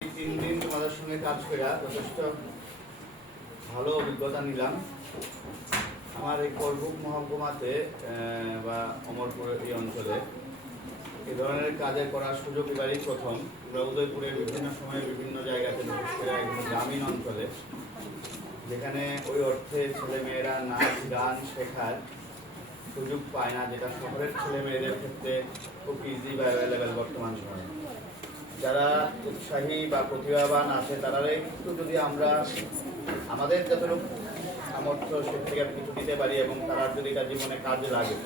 3 দিন তোমাদের সঙ্গে কাজ করে যথেষ্ট ভালো অভিজ্ঞতা নিলাম। আমার এই করবুক মহকুমাতে বা অমরপুর এই অঞ্চলে এই ধরনের কাজে করার সুযোগ এবারই প্রথম। আমরা উদয়পুরের বিভিন্ন সময়ে বিভিন্ন জায়গাতে, বিশেষ করে গ্রামীণ অঞ্চলে, যেখানে ওই অর্থে ছেলেমেয়েরা নাচ গান শেখার সুযোগ পায় না, যেটা শহরের ছেলে মেয়েদের ক্ষেত্রে খুব ইজি বা অ্যাভেলেবেল বর্তমান সময়ে। যারা উৎসাহী বা প্রতিভাবান আছে তারা একটু যদি আমরা আমাদের যতটুকু সামর্থ্য সে থেকে কিছু দিতে পারি এবং তারা যদি এটা জীবনে কাজে লাগে,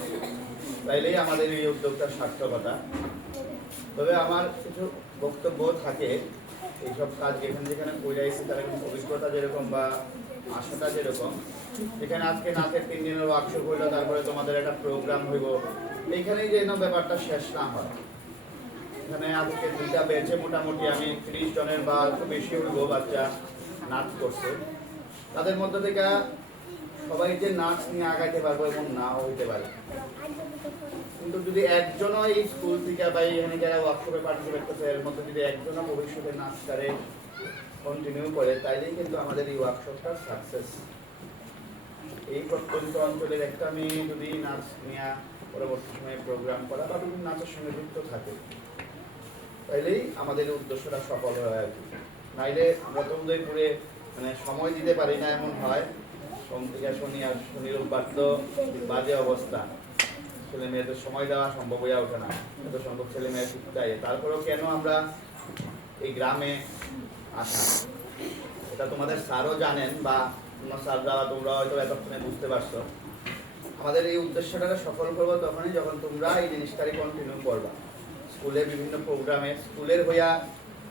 তাইলেই আমাদের এই উদ্যোগটার সার্থকতা। তবে আমার কিছু বক্তব্য থাকে, এইসব কাজ যেখানে যেখানে করে আসছি তারা কিন্তু অভিজ্ঞতা যেরকম বা আশাটা যেরকম, যেখানে আজকে নাচের 3 দিনের ওয়ার্কশপ হইলো, তারপরে তোমাদের একটা প্রোগ্রাম হইব, এইখানেই যেন ব্যাপারটা শেষ না হয়। এখানে আজকে 2টা ব্যাচে মোটামুটি আমি 30 জনের বা একটু বেশি হইব বাচ্চা নাচ করছে। তাদের মধ্যে থেকে সবাই যে নাচ নিয়ে আগাইতে পারবো এমন নাও হইতে পারে, কিন্তু যদি একজনও এই স্কুল থেকে বা এখানে যারা ওয়ার্কশপে পার্টিসিপেট করছে এর মধ্যে যদি একজনও ভবিষ্যতে নাচটারে কন্টিনিউ করে, তাইলেই কিন্তু আমাদের এই ওয়ার্কশপটা সাকসেস। এই প্রত্যন্ত অঞ্চলের একটা মেয়ে যদি নাচ নিয়ে পরবর্তী সময়ে প্রোগ্রাম করা বা বিভিন্ন নাচের সঙ্গে যুক্ত থাকে, তাইলেই আমাদের উদ্দেশ্যটা সফল হয় আর কি। নাইলে আমরা তো উদয়পুরে মানে সময় দিতে পারি না, এমন হয় সোম থেকে শনি আর শনি রোববার তো বাজে অবস্থা, ছেলে মেয়েদের সময় দেওয়া সম্ভব হয়ে ওঠে না, এত সম্ভব ছেলে মেয়ে শিখতে চাই। তারপরেও কেন আমরা এই গ্রামে আসা, এটা তোমাদের স্যারও জানেন বা তোমার স্যাররা তোমরা হয়তো এতক্ষণে বুঝতে পারছো। আমাদের এই উদ্দেশ্যটা সফল করবো তখনই যখন তোমরা এই জিনিসটাই কন্টিনিউ করবা। স্কুলে বিভিন্ন প্রোগ্রামে স্কুলের হইয়া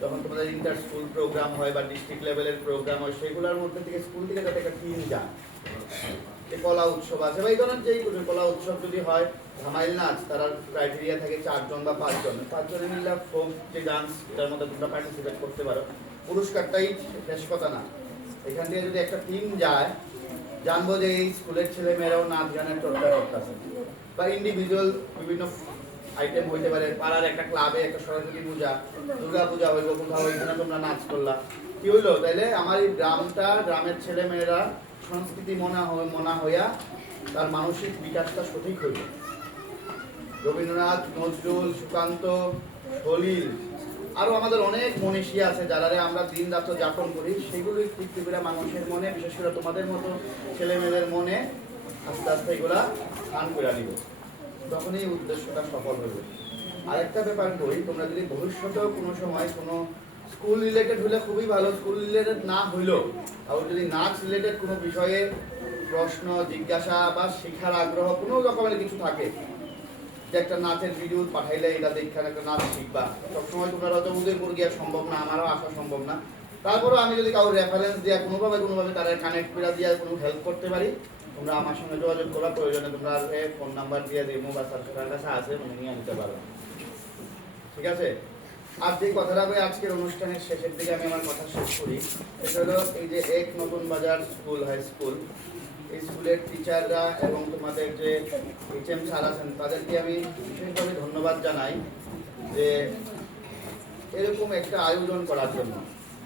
যখন তোমাদের ইন্টার স্কুল প্রোগ্রাম হয় বা ডিস্ট্রিক্ট লেভেলের প্রোগ্রাম হয়, সেগুলোর মধ্যে থেকে স্কুল থেকে যাতে একটা টিম যান, যে কলা উৎসব আছে বা এই ধরনের যেই কলা উৎসব যদি হয়, ধামাইল নাচ, তার ক্রাইটেরিয়া থাকে 4 জন বা 5 জন, 5 জনে মিলে ফোক যে ডান্স, এটার মধ্যে তোমরা পার্টিসিপেট করতে পারো। পুরস্কারটাই শেষ কথা না, এখান থেকে যদি একটা টিম যায়, জানবো যে এই স্কুলের ছেলে মেয়েরাও নাচ গানের চর্চা করতেছে। বা ইন্ডিভিজুয়াল বিভিন্ন আইটেম হইতে পারে, পাড়ার একটা ক্লাবে একটা সরস্বতী পূজা, দুর্গা পূজা হইলো, কোথাও ওইখানে তোমরা নাচ করলা, কি হইলো? তাইলে আমার এই গ্রামটা, গ্রামের ছেলে মেয়েরা সংস্কৃতি মনা হইয়া তার মানসিক বিকাশটা সঠিক হইল। রবীন্দ্রনাথ, নজরুল, সুকান্ত, সলিল, আরো আমাদের অনেক মনীষী আছে যারা আমরা দিন রাত যাপন করি, সেগুলি পৃথিবীরা মানুষের মনে, বিশেষ করে তোমাদের মতো ছেলে মেয়েদের মনে আস্তে আস্তে এগুলা স্থান করে নিব, তখনই উদ্দেশ্যটা সফল হবে। আরেকটা ব্যাপার করি, তোমরা যদি ভবিষ্যতেও কোনো সময় কোনো স্কুল রিলেটেড হলে খুবই ভালো, স্কুল রিলেটেড না হইলেও আর যদি নাচ রিলেটেড কোনো বিষয়ে প্রশ্ন জিজ্ঞাসা বা শেখার আগ্রহ কোনো রকমের কিছু থাকে, যে একটা নাচের ভিডিও পাঠাইলে এটা দেখে একটা নাচ শিখবা, সবসময় তোমরা হয়তো উদয়পুর গিয়া সম্ভব না, আমারও আসা সম্ভব না, তারপরেও আমি যদি কারো রেফারেন্স দিয়ে কোনোভাবে তারা কানেক্ট করে দিয়ে কোনো হেল্প করতে পারি, তোমরা আমার সঙ্গে যোগাযোগ করা, প্রয়োজনে তোমরা ফোন নাম্বার দিয়ে দিব বা স্যার কাছে আছে নিয়ে নিতে পারো, ঠিক আছে? আর যে কথাটা বলে আজকের অনুষ্ঠানের শেষের দিকে আমি আমার কথা শেষ করি, সেটা হলো এই যে এক নতুন বাজার স্কুল, হাই স্কুল, এই স্কুলের টিচাররা এবং তোমাদের যে HM স্যার আছেন তাদেরকে আমি বিশেষভাবে ধন্যবাদ জানাই যে এরকম একটা আয়োজন করার জন্য,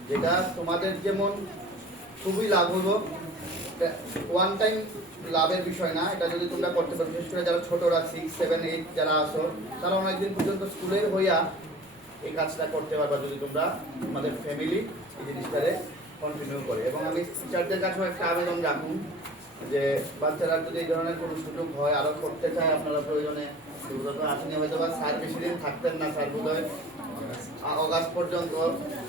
যেটা তোমাদের যেমন খুবই লাভ হলো, ওয়ান টাইম লাভের বিষয় না, এটা যদি তোমরা করতে পারো, বিশেষ করে যারা ছোটরা 6, 7, 8 যারা আসো, তারা অনেকদিন পর্যন্ত স্কুলের হইয়া এই কাজটা করতে পারবা যদি তোমরা তোমাদের ফ্যামিলি এই জিনিসটারে কন্টিনিউ করে। এবং আমি টিচারদের কাছেও একটা আবেদন রাখুন যে বাচ্চারা যদি এই ধরনের কোনো সুযোগ হয় আরও করতে চায়, আপনারা প্রয়োজনে আসেনি, হয়তো বা স্যার বেশি দিন থাকতেন না, স্যার বোধহয় অগাস্ট পর্যন্ত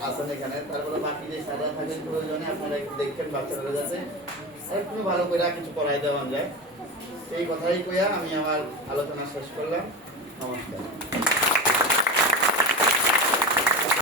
আসেন এখানে, তারপরে বাকি যে স্যাররা থাকেন প্রয়োজনে আপনারা একটু দেখবেন বাচ্চারা যাতে একটু ভালো করে কিছু করাই দেওয়া যায়। এই কথাই কইয়া আমি আমার আলোচনা শেষ করলাম। নমস্কার।